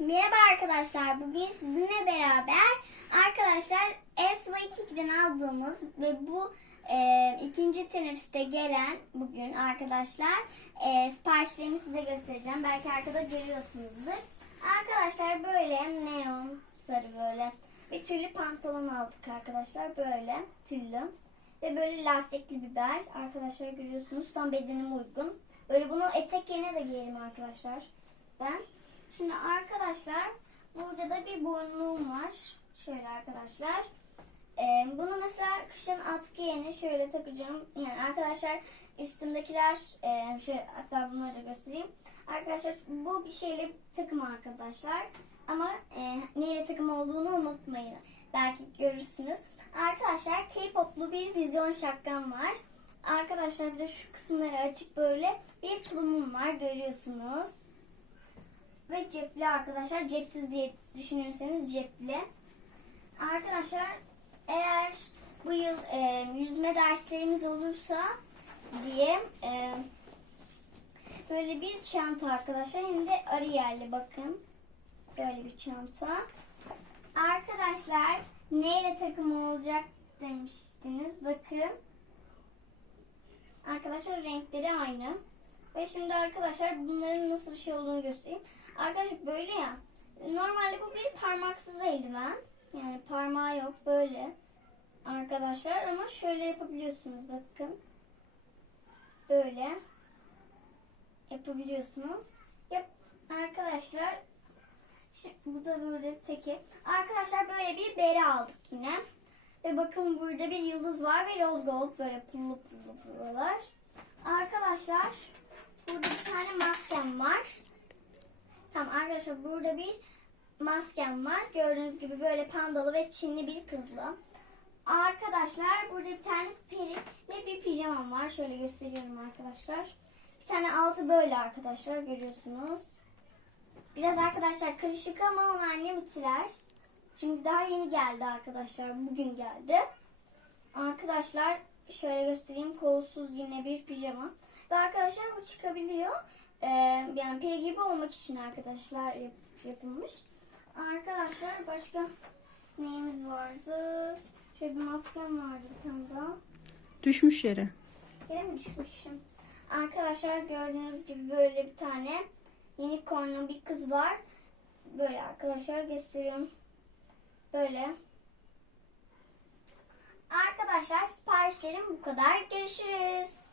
Merhaba arkadaşlar. Bugün sizinle beraber arkadaşlar SY2'den aldığımız ve bu e, ikinci teneffüste gelen bugün arkadaşlar e, siparişlerimi size göstereceğim. Belki arkada görüyorsunuzdur. Arkadaşlar böyle neon sarı böyle bir tüllü pantolon aldık arkadaşlar. Böyle tüllü ve böyle lastikli biber. Arkadaşlar görüyorsunuz tam bedenime uygun. Böyle bunu etek yerine de giyerim arkadaşlar. Ben. Şimdi arkadaşlar burada da bir boynluğum var. Şöyle arkadaşlar. Ee, bunu mesela kışın atkı yerine şöyle takacağım. Yani arkadaşlar üstümdekiler e, şöyle hatta bunları da göstereyim. Arkadaşlar bu bir şeyle takım arkadaşlar. Ama e, neyle takım olduğunu unutmayın. Belki görürsünüz. Arkadaşlar K-pop'lu bir vizyon şapkam var. Arkadaşlar bir de şu kısımları açık böyle bir tulumum var görüyorsunuz. Ve cepli arkadaşlar. Cepsiz diye düşünürseniz cepli. Arkadaşlar eğer bu yıl e, yüzme derslerimiz olursa diye e, böyle bir çanta arkadaşlar. Hem de Ariel'li bakın. Böyle bir çanta. Arkadaşlar neyle takım olacak demiştiniz. Bakın. Arkadaşlar renkleri aynı. Ve şimdi arkadaşlar bunların nasıl bir şey olduğunu göstereyim. Arkadaşlar böyle ya. Normalde bu bir parmaksız eldiven. Yani parmağı yok böyle. Arkadaşlar ama şöyle yapabiliyorsunuz bakın. Böyle. Yapabiliyorsunuz. Yap arkadaşlar. Şimdi bu da böyle teki. Arkadaşlar böyle bir bere aldık yine. Ve bakın burada bir yıldız var ve rose gold böyle pullu pullu pullular. Arkadaşlar burada bir tane maskem var. Tamam arkadaşlar burada bir maskem var. Gördüğünüz gibi böyle pandalı ve çinli bir kızlı. Arkadaşlar burada bir tane peri ve bir pijamam var. Şöyle gösteriyorum arkadaşlar. Bir tane altı böyle arkadaşlar görüyorsunuz. Biraz arkadaşlar karışık ama onu annem itiler. Çünkü daha yeni geldi arkadaşlar. Bugün geldi. Arkadaşlar şöyle göstereyim. Kolsuz yine bir pijama. Ve arkadaşlar bu çıkabiliyor. Ee, yani peri gibi olmak için arkadaşlar yap- yapılmış. Arkadaşlar başka neyimiz vardı? Şöyle bir maskem vardı bir tane daha. Düşmüş yere. Yere mi düşmüşüm? Arkadaşlar gördüğünüz gibi böyle bir tane unicornlu bir kız var. Böyle arkadaşlar gösteriyorum. Böyle. Arkadaşlar siparişlerim bu kadar. Görüşürüz.